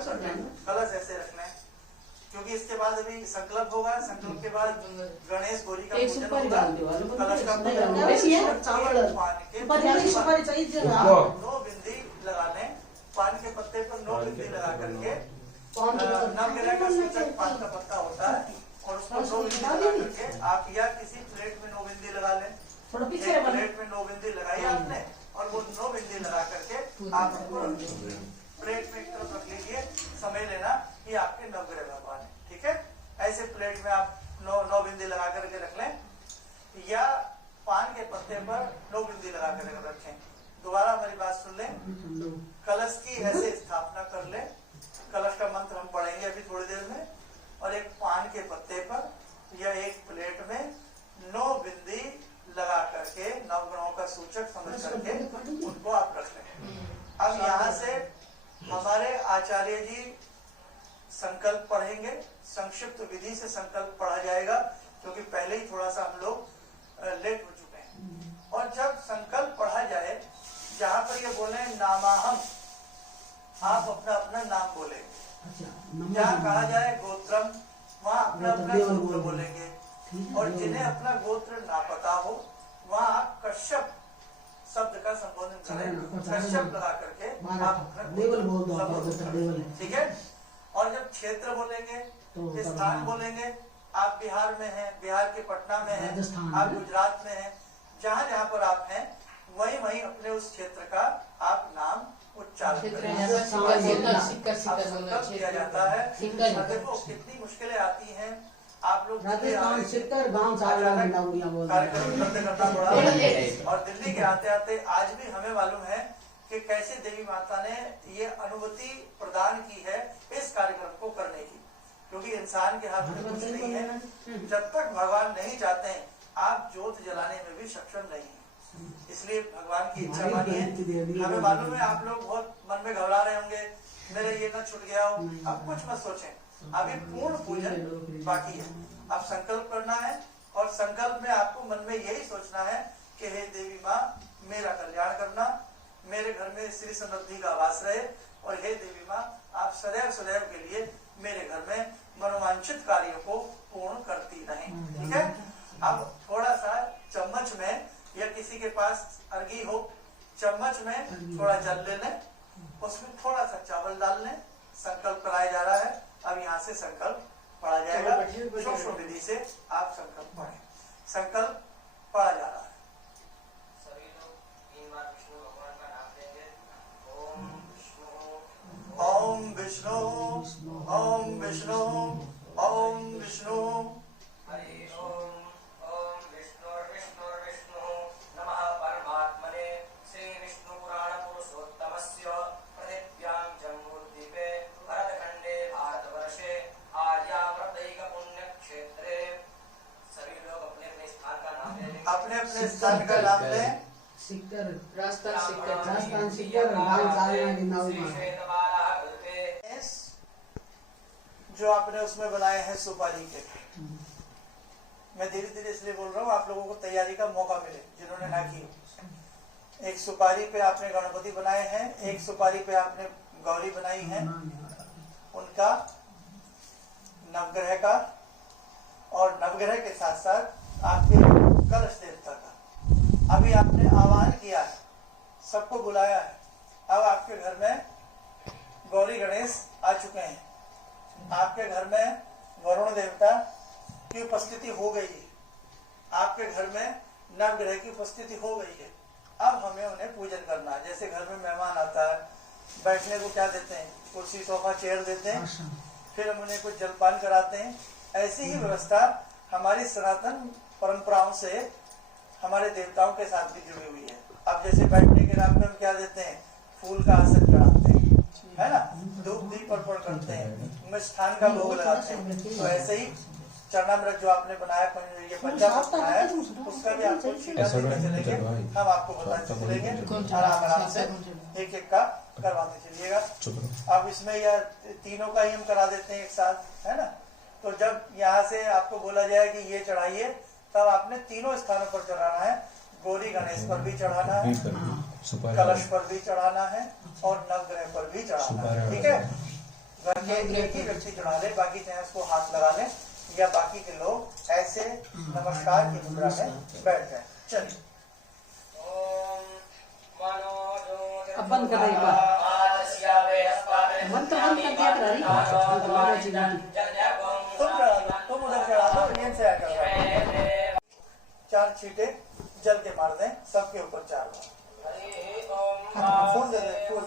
कलश ऐसे रखना है, क्योंकि इसके बाद अभी संकल्प होगा। संकल्प के बाद गणेश गौरी का पूजन होगा, कलश का पूजन होगा। 9 बिंदी लगा लें, पान के पत्ते पर 9 बिंदी लगा करके, नवग्रह का सूचक पान का पत्ता होता है, और उसको 9 बिंदी लगा करके आप या किसी प्लेट में 9 बिंदी लगा लें। एक प्लेट में 9 बिंदी लगाई आपने, और वो 9 बिंदी लगा करके आप उसको रख लीजिए, प्लेट में एक तरफ रख लीजिए, समझ लेना ये आपके नवग्रह भगवान है। ठीक है, ऐसे प्लेट में आप 9 बिंदी लगा करके रख लें, या पान के पत्ते पर 9 बिंदी लगा कर रखें। दोबारा हमारी बात सुन लें, कलश की ऐसे स्थापना कर लें, कलश का मंत्र हम पढ़ेंगे अभी थोड़ी देर में, और एक पान के पत्ते पर या एक प्लेट में 9 बिंदी लगा करके नवग्रहों का सूचक समझ करके उनको आप रख लें। अब यहाँ से हमारे आचार्य जी संकल्प पढ़ेंगे, संक्षिप्त विधि से संकल्प पढ़ा जाएगा, क्योंकि पहले ही थोड़ा सा हम लोग लेट हो चुके हैं। और जब संकल्प पढ़ा जाए, जहाँ पर ये बोले नामाहम, आप अपना अपना नाम बोलेंगे। जहाँ कहा जाए गोत्रम, वहाँ अपना अपना गोत्र बोलेंगे, और जिन्हें अपना गोत्र ना पता हो वहाँ आप कश्यप शब्द का संबोधन करें, कश्यप लगा करके आप अपना, ठीक है। और जब क्षेत्र बोलेंगे, स्थान बोलेंगे, आप बिहार में हैं, बिहार के पटना में हैं, आप गुजरात में हैं, जहाँ जहाँ पर आप हैं वहीं वहीं अपने उस क्षेत्र का आप नाम उच्चारण किया जाता है। देखो कितनी मुश्किलें आती हैं, आप लोग कार्यक्रम करना पड़ा, और दिल्ली के आते आते आज भी हमें मालूम है कि कैसे देवी माता ने ये अनुमति प्रदान की है इस कार्यक्रम को करने की, क्योंकि इंसान के हाथ में कुछ नहीं है। जब तक भगवान नहीं चाहते हैं आप ज्योत जलाने में भी सक्षम नहीं है, इसलिए भगवान की इच्छा मानिए। हमें मालूम है आप लोग बहुत मन में घबरा रहे होंगे, मेरे ये न छूट गया हो। अब कुछ मत सोचें, अभी पूर्ण पूजन बाकी है। अब संकल्प करना है, और संकल्प में आपको मन में यही सोचना है कि हे देवी माँ मेरा कल्याण करना, मेरे घर में श्री समृद्धि का वास रहे, और हे देवी माँ आप सदैव सदैव के लिए मेरे घर में मनोवांछित कार्यों को पूर्ण करती रहें। ठीक है, अब थोड़ा सा चम्मच में या किसी के पास अर्घी हो, चम्मच में थोड़ा जल ले लें, उसमें थोड़ा सा चावल डाल लें। संकल्प कराया जा रहा है, अब यहाँ से संकल्प पढ़ा जाएगा। सूक्ष्म विधि से आप संकल्प पढ़ें। संकल्प पढ़ा जा रहा है। सभी लोग 3 बार विष्णु भगवान का नाम लेंगे। ओम विष्णु, ओम विष्णु, ओम विष्णु, ओम विष्णु। हरि ओम। ओम विष्णु विष्णु विष्णु नमः परमात्मने श्री विष्णु पुराण पुरुषोत्तमस्य पृथिव्यां जम्बूद्वीपे भरतखंडे भारतवर्षे आर्यावर्तैक पुण्य क्षेत्रे। सभी लोग अपने अपने स्थान का नाम ले लेंगे। अपने अपने स्थान का नाम लें। जो आपने उसमें बनाए हैं सुपारी के, मैं धीरे धीरे इसलिए बोल रहा हूँ आप लोगों को तैयारी का मौका मिले जिन्होंने ना की। एक सुपारी पे आपने गणपति बनाए हैं, एक सुपारी पे आपने गौरी बनाई है, उनका नवग्रह का, और नवग्रह के साथ साथ आपके कलश देवता का। अभी आपने आह्वान किया है, सबको बुलाया है, अब आपके घर में गौरी गणेश आ चुके हैं, आपके घर में वरुण देवता की उपस्थिति हो गई है, आपके घर में नवग्रह की उपस्थिति हो गई है। अब हमें उन्हें पूजन करना है। जैसे घर में मेहमान आता है, बैठने को क्या देते हैं, कुर्सी सोफा चेयर देते हैं, फिर हम उन्हें कुछ जलपान कराते हैं। ऐसी ही व्यवस्था हमारी सनातन परंपराओं से हमारे देवताओं के साथ भी जुड़ी हुई है। अब जैसे बैठने के नाम पे हम क्या देते हैं, फूल का आसन चढ़ाते हैं, है ना, धूप दीप अर्पण करते हैं, मिष्ठान का भोग लगाते हैं। तो ऐसे ही चरणामृत जो आपने बनाया, ये पंचामृत बनाया, उसका भी आपको छींटा देते चलेंगे, हम आपको बताते चलेंगे, आराम आराम से एक एक का करवाते चलिएगा। अब इसमें यह तीनों का ही हम करा देते हैं एक साथ, है ना। तो जब यहाँ से आपको बोला जाए कि ये चढ़ाइए, तब आपने तीनों स्थानों पर चढ़ाना है। गौरी गणेश पर भी चढ़ाना है, कलश पर भी चढ़ाना है, और नवग्रह पर भी चढ़ाना है। ठीक है, करके एक ही व्यक्ति चढ़ा ले, बाकी चाहे उसको हाथ लगा ले या बाकी के लोग ऐसे नमस्कार की मुद्रा में बैठ जाए। चलिए अब बंद कर रही मंत्र बंद कर दिया करा रही तुम उधर चढ़ा दो, ये से आकर 4 छींटे जल के मार दें सबके ऊपर 4 बार। फूल दे दे, फूल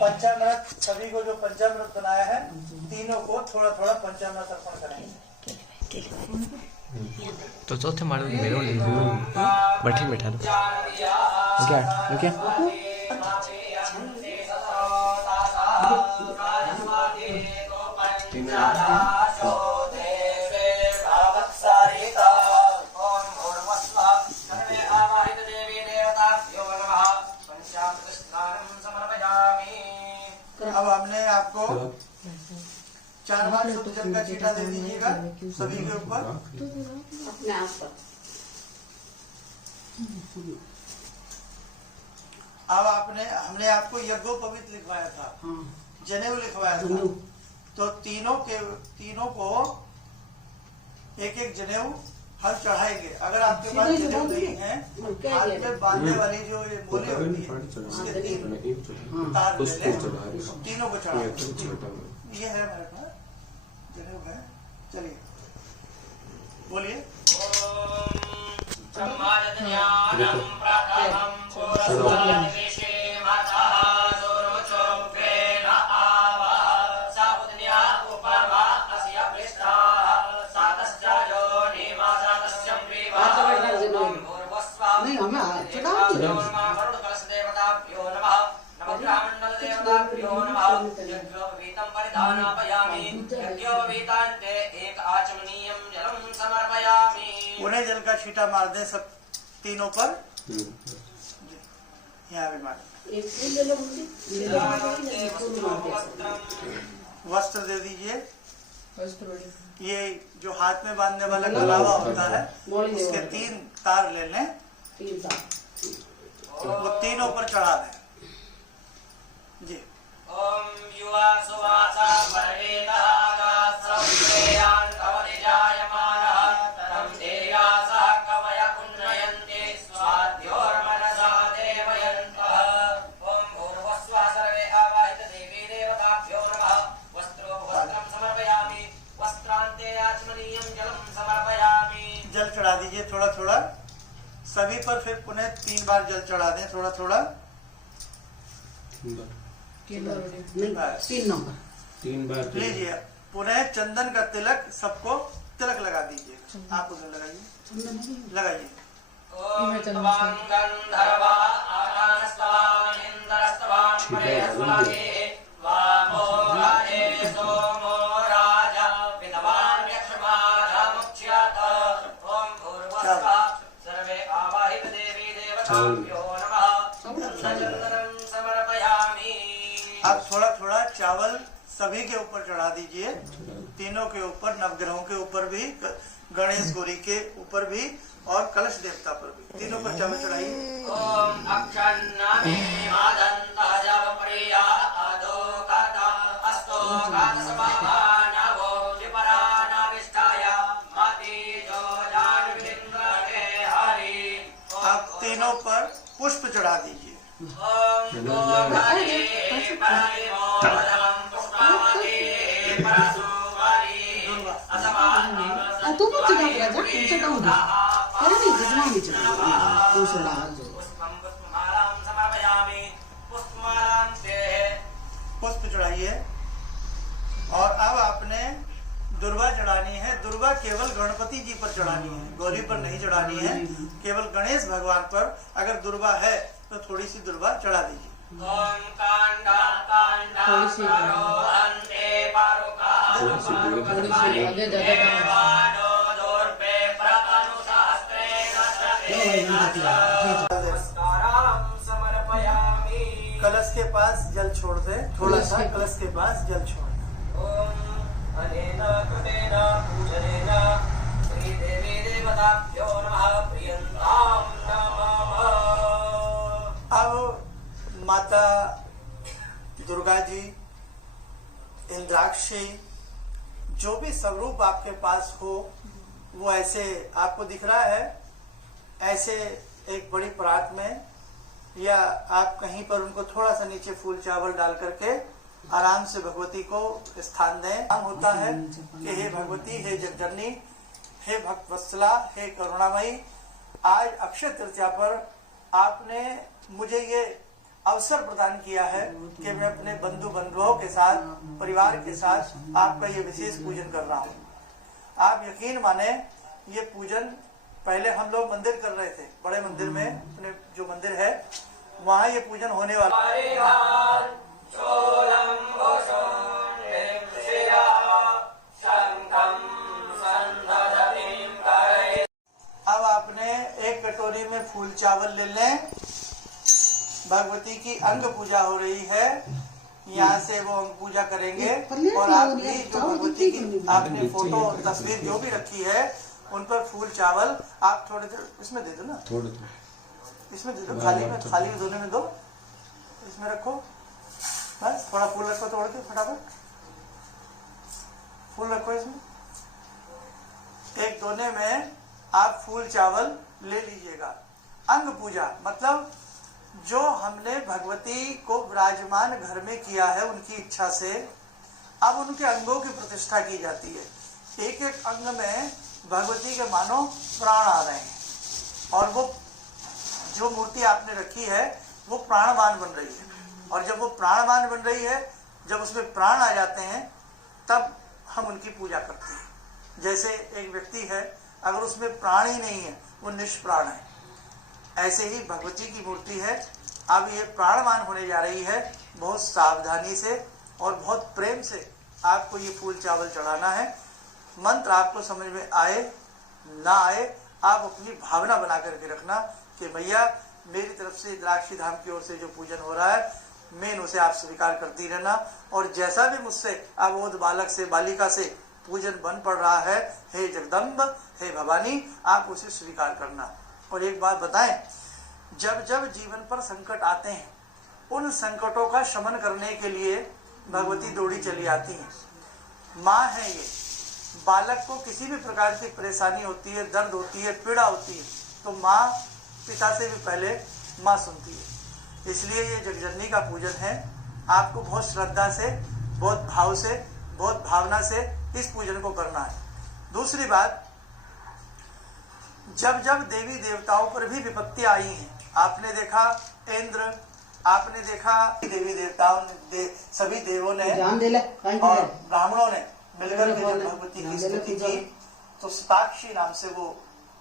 पंचामृत सभी को जो पंचामृत बनाया है तीनों को थोड़ा थोड़ा पंचामृत अर्पण करेंगे। तो चौथे माड़े में मेरे बैठी बैठा दो क्या अब हमने आपको 4 बार शुद्ध जल का छींटा दे दीजिएगा सभी के ऊपर। अपने आप पर। अब हमने आपको यज्ञोपवीत लिखवाया था, जनेऊ लिखवाया था, तो तीनों को एक एक जनेऊ हर चढ़ाएंगे। अगर आपके पास जनेऊ नहीं है, हाथ में बांधने वाली जो ये मोली होती है उसके 3 तार ले लें, तीनों को चढ़ा। ये है हमारे पास जनेऊ है। चलिए बोलिए। नहीं हमें उन्हें जल का छींटा मार दे सब तीनों पर। यहाँ भी मार। वस्त्र दे दीजिए। ये जो हाथ में बांधने वाला कलावा होता है उसके 3 तार ले लें, वो तीनों पर चढ़ा दें जी। जल चढ़ा दीजिए थोड़ा थोड़ा सभी पर, फिर पुनः 3 बार जल चढ़ा दें थोड़ा थोड़ा। 3 बार लीजिए। पुनः चंदन का तिलक सबको तिलक लगा दीजिए। आप उधर लगाइए, लगाइए। अब थोड़ा थोड़ा चावल सभी के ऊपर चढ़ा दीजिए, तीनों के ऊपर, नवग्रहों के ऊपर भी, गणेश गौरी के ऊपर भी और कलश देवता पर भी, तीनों पर चावल चढ़ाइए। आप तीनों पर पुष्प चढ़ा दीजिए। पुष्प चढ़ाइए। और अब आपने दुर्वा चढ़ानी है। दुर्वा केवल गणपति जी पर चढ़ानी है, गौरी पर नहीं चढ़ानी है, केवल गणेश भगवान पर। अगर दुर्वा है तो थोड़ी सी दुर्वा चढ़ा दीजिए। कलश के पास जल छोड़ दे, थोड़ा सा कलश के पास जल छोड़ दे। ओम अनेन कृतेन पूजनेन श्रीदेवी देवताभ्यो नमः प्रियन्तां नमः। अब माता दुर्गा जी, इंद्राक्षी, जो भी स्वरूप आपके पास हो वो ऐसे आपको दिख रहा है, ऐसे एक बड़ी परात में या आप कहीं पर उनको थोड़ा सा नीचे फूल चावल डाल करके आराम से भगवती को स्थान दें। काम होता है कि हे भगवती, हे जगजननी, हे भक्तवत्सला, हे करुणामयी, आज अक्षय तृतीया पर आपने मुझे ये अवसर प्रदान किया है कि मैं अपने बंधु बंधुओं के साथ, परिवार के साथ आपका ये विशेष पूजन कर रहा हूँ। आप यकीन माने, ये पूजन पहले हम लोग मंदिर कर रहे थे, बड़े मंदिर में, अपने जो मंदिर है वहाँ ये पूजन होने वाला। अब आपने एक कटोरी में फूल चावल ले लें, भगवती की अंग पूजा हो रही है, यहाँ से वो अंग पूजा करेंगे और आपकी जो भगवती की आपने फोटो तस्वीर जो भी रखी है उन पर फूल चावल आप थोड़े इसमें दे दो ना, थोड़े इसमें दे दो, खाली में दोने में दो, इसमें रखो, बस थोड़ा फूल रखो, तोड़ के फटाफट फूल रखो इसमें। एक दोने में आप फूल चावल ले लीजिएगा। अंग पूजा मतलब जो हमने भगवती को विराजमान घर में किया है उनकी इच्छा से, अब उनके अंगों की प्रतिष्ठा की जाती है। एक एक अंग में भगवती के मानो प्राण आ रहे हैं और वो जो मूर्ति आपने रखी है वो प्राणवान बन रही है, और जब वो प्राणवान बन रही है, जब उसमें प्राण आ जाते हैं तब हम उनकी पूजा करते हैं। जैसे एक व्यक्ति है, अगर उसमें प्राण ही नहीं है वो निष्प्राण है, ऐसे ही भगवती की मूर्ति है। अब ये प्राणवान होने जा रही है, बहुत सावधानी से और बहुत प्रेम से आपको ये फूल चावल चढ़ाना है। मंत्र आपको समझ में आए ना आए, आप अपनी भावना बना करके रखना कि भैया मेरी तरफ से इंद्राक्षी धाम की ओर से जो पूजन हो रहा है मैं उसे आप स्वीकार करती रहना, और जैसा भी मुझसे अबोध बालक से, बालिका से पूजन बन पड़ रहा है, हे जगदम्ब, हे भवानी, आप उसे स्वीकार करना। और एक बात बताएं, जब जब जीवन पर संकट आते हैं उन संकटों का शमन करने के लिए भगवती दौड़ी चली आती हैं। माँ है ये, बालक को किसी भी प्रकार की परेशानी होती है, दर्द होती है, पीड़ा होती है, तो माँ पिता से भी पहले माँ सुनती है। इसलिए ये जगजननी का पूजन है। आपको बहुत श्रद्धा से, बहुत भाव से, बहुत भावना से इस पूजन को करना है। दूसरी बात, जब जब देवी देवताओं पर भी विपत्ति आई हैं, आपने देखा इंद्र, आपने देखा देवी देवताओं ने, सभी देवों ने और ब्राह्मणों ने मिलकर के जब भगवती की स्तुति की तो शताक्षी नाम से वो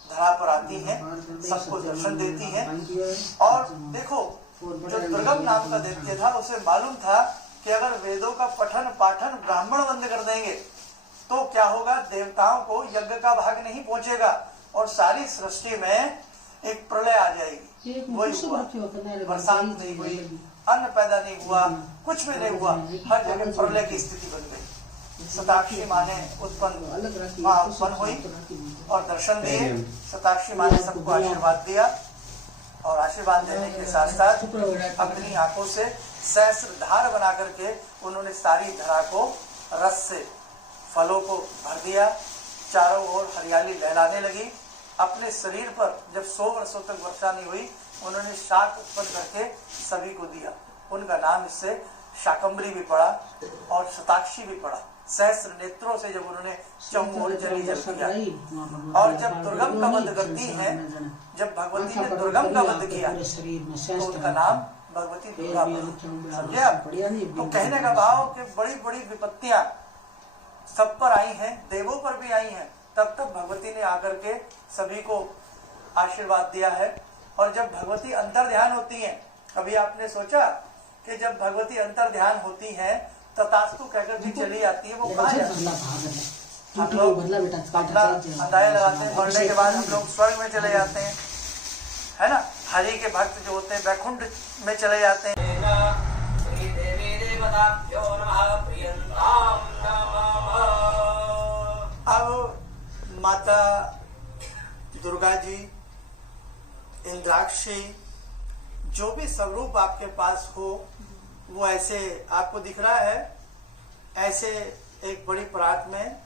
धरा पर आती हैं, सबको दर्शन देती हैं। और देखो, जो दुर्गम नाम का दैत्य था उसे मालूम था कि अगर वेदों का पठन पाठन ब्राह्मण बंद कर देंगे तो क्या होगा, देवताओं को यज्ञ का भाग नहीं पहुंचेगा और सारी सृष्टि में एक प्रलय आ जाएगी। वही हुआ, बरसात नहीं हुई, अन्न पैदा नहीं हुआ, कुछ भी नहीं हुआ, हर जगह प्रलय की स्थिति बन गई। शताक्षी माँ ने उत्पन्न हुई और दर्शन दिए। शताक्षी माँ ने सबको आशीर्वाद दिया और आशीर्वाद देने के साथ साथ अपनी आंखों से सहस्त्र धार बना करके उन्होंने सारी धरा को रस से, फलों को भर दिया। चारों ओर हरियाली लहराने लगी। अपने शरीर पर जब 100 वर्षों तक वर्षा नहीं हुई, उन्होंने शाक उत्पन्न करके सभी को दिया। उनका नाम इससे शाकंभरी भी पड़ा और शताक्षी भी पड़ा। सहस्त्र नेत्रों से जब उन्होंने चौमुखी जली जल किया, और जब दुर्गम का वध करती हैं, जब भगवती ने दुर्गम का वध किया तो उनका नाम भगवती दुर्गा पड़ा। समझे आप? तो कहने का भाव कि बड़ी बड़ी विपत्तियां सब पर आई हैं, देवों पर भी आई हैं, तब तक भगवती ने आकर के सभी को आशीर्वाद दिया है। और जब भगवती अंतर ध्यान होती हैं, कभी आपने सोचा कि जब भगवती अंतर ध्यान होती हैं तथास्तु कहकर भी चली आती है, वो कहाँ जाती है? हम लोग अपना अंदाजा लगाते हैं, मरने के बाद हम लोग स्वर्ग में चले जाते हैं, है ना। हरि के भक्त जो होते हैं वैकुंठ में चले जाते हैं। सताक्षी जो भी स्वरूप आपके पास हो वो ऐसे आपको दिख रहा है, ऐसे एक बड़ी परात में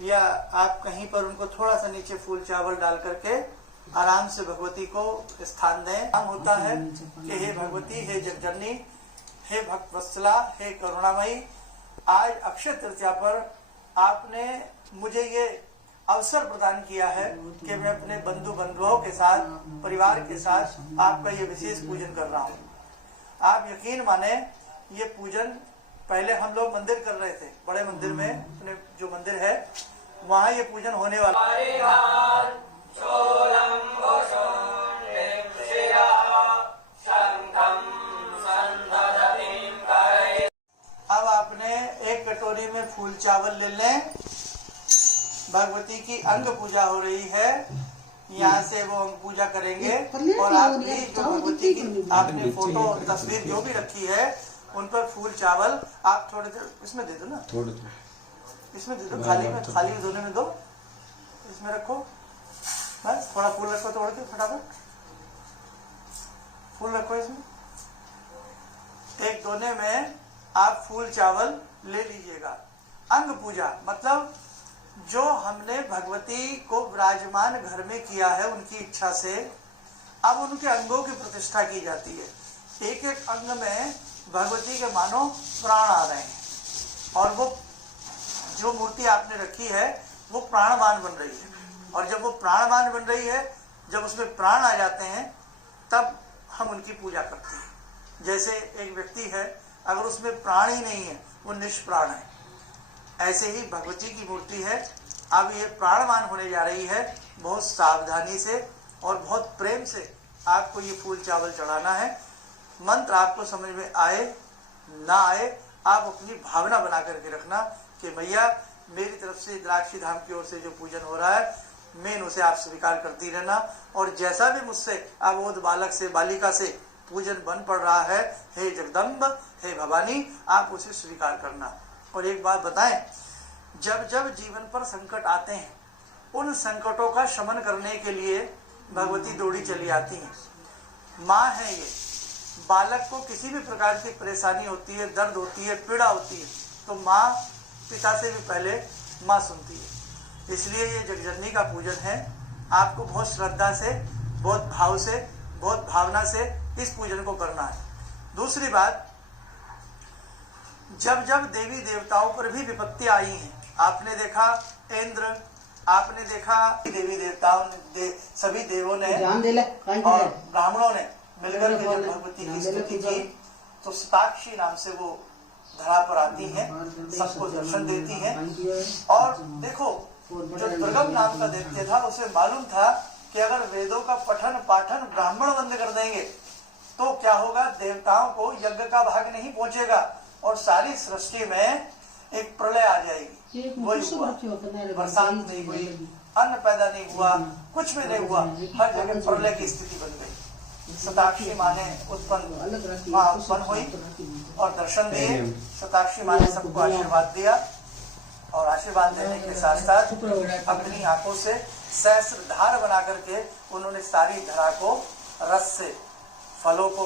या आप कहीं पर उनको थोड़ा सा नीचे फूल चावल डाल करके आराम से भगवती को स्थान दें। नाम होता है कि हे भगवती, हे जगजननी, हे भक्त वत्सला, हे करुणामयी, आज अक्षय तृतीया पर आपने मुझे ये अवसर प्रदान किया है कि मैं अपने बंधु बांधवों के साथ, परिवार के साथ आपका ये विशेष पूजन कर रहा हूँ। आप यकीन माने ये पूजन पहले हम लोग मंदिर कर रहे थे, बड़े मंदिर में, अपने जो मंदिर है वहाँ ये पूजन होने वाला। अब आपने एक कटोरी में फूल चावल ले लें, भगवती की अंग पूजा हो रही है, यहाँ से वो अंग पूजा करेंगे और आपकी जो भगवती की आपने फोटो तस्वीर जो भी रखी है उन पर फूल चावल आप थोड़े इसमें दे दो ना, थोड़े इसमें दे दो, खाली में धोने में दो, इसमें रखो, बस थोड़ा फूल रखो, तोड़ के फटाफट फूल रखो इसमें। एक दोने में आप फूल चावल ले लीजिएगा। अंग पूजा मतलब जो हमने भगवती को विराजमान घर में किया है उनकी इच्छा से, अब उनके अंगों की प्रतिष्ठा की जाती है। एक एक अंग में भगवती के मानो प्राण आ रहे हैं और वो जो मूर्ति आपने रखी है वो प्राणवान बन रही है, और जब वो प्राणवान बन रही है, जब उसमें प्राण आ जाते हैं तब हम उनकी पूजा करते हैं। जैसे एक व्यक्ति है, अगर उसमें प्राण ही नहीं है वो निष्प्राण है, ऐसे ही भगवती की मूर्ति है। अब ये प्राणवान होने जा रही है, बहुत सावधानी से और बहुत प्रेम से आपको ये फूल चावल चढ़ाना है। मंत्र आपको समझ में आए ना आए, आप अपनी भावना बना करके रखना कि भैया मेरी तरफ से द्राक्षी धाम की ओर से जो पूजन हो रहा है मैं उसे आप स्वीकार करती रहना, और जैसा भी मुझसे अबोध बालक से, बालिका से पूजन बन पड़ रहा है, हे जगदम्ब, हे भवानी, आप उसे स्वीकार करना। और एक बात बताएं, जब जब जीवन पर संकट आते हैं उन संकटों का शमन करने के लिए भगवती दौड़ी चली आती हैं। माँ है ये, बालक को किसी भी प्रकार की परेशानी होती है, दर्द होती है, पीड़ा होती है, तो माँ पिता से भी पहले माँ सुनती है। इसलिए ये जगजननी का पूजन है। आपको बहुत श्रद्धा से, बहुत भाव से, बहुत भावना से इस पूजन को करना है। दूसरी बात, जब जब देवी देवताओं पर भी विपत्ति आई है, आपने देखा इंद्र, आपने देखा देवी देवताओं ने, सभी देवों ने और ब्राह्मणों ने मिलकर के जब भगवती की स्तुति की तो सताक्षी नाम से वो धरा पर आती हैं, सबको दर्शन देती हैं। और देखो, जो दुर्गम नाम का दैत्य था उसे मालूम था कि अगर वेदों का पठन पाठन ब्राह्मण बंद कर देंगे तो क्या होगा, देवताओं को यज्ञ का भाग नहीं पहुंचेगा और सारी सृष्टि में एक प्रलय आ जाएगी। वही हुआ, बरसात नहीं हुई, अन्न पैदा नहीं हुआ, कुछ भी नहीं हुआ, हर जगह प्रलय की स्थिति बन गई। सताक्षी माँ ने उत्पन्न हुई और दर्शन दिए। सताक्षी माँ ने सबको आशीर्वाद दिया और आशीर्वाद देने के साथ साथ अपनी आंखों से सहस्त्र धार बना करके उन्होंने सारी धरा को रस से, फलों को